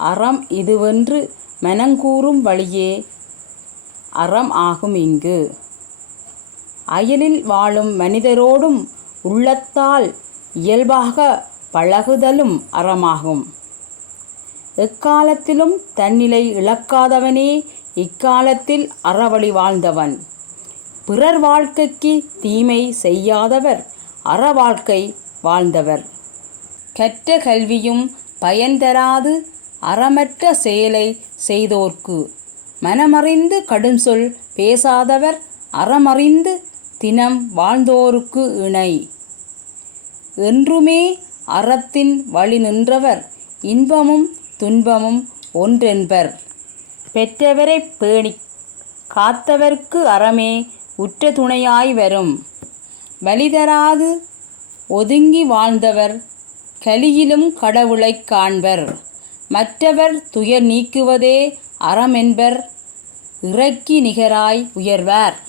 அறம் இதுவென்று மனங்கூறும் வழியே அறம் ஆகும் இங்கு. அயலில் வாழும் மனிதரோடும் உள்ளத்தால் இயல்பாக பழகுதலும் அறமாகும். எக்காலத்திலும் தன்னிலை இழக்காதவனே இக்காலத்தில் அறவழி வாழ்ந்தவன். பிறர் வாழ்க்கைக்கு தீமை செய்யாதவர் அறவாழ்க்கை வாழ்ந்தவர். கற்ற கல்வியும் பயன் தராது அறமற்ற செயலை செய்தோர்க்கு மனமறிந்து கடும் சொல் பேசாதவர் அறமறிந்து தினம் வாழ்ந்தோருக்கு இணை. என்றுமே அறத்தின் வழி நின்றவர் இன்பமும் துன்பமும் ஒன்றென்பர். பெற்றவரைப் பேணிக் காத்தவர்க்கு அறமே உற்ற துணையாய் வரும். வலிதராது ஒதுங்கி வாழ்ந்தவர் கலியிலும் கடவுளைக் காண்பர். மற்றவர் துயர் நீக்குவதே அறமென்பர் இறைக்கு நிகராய் உயர்வார்.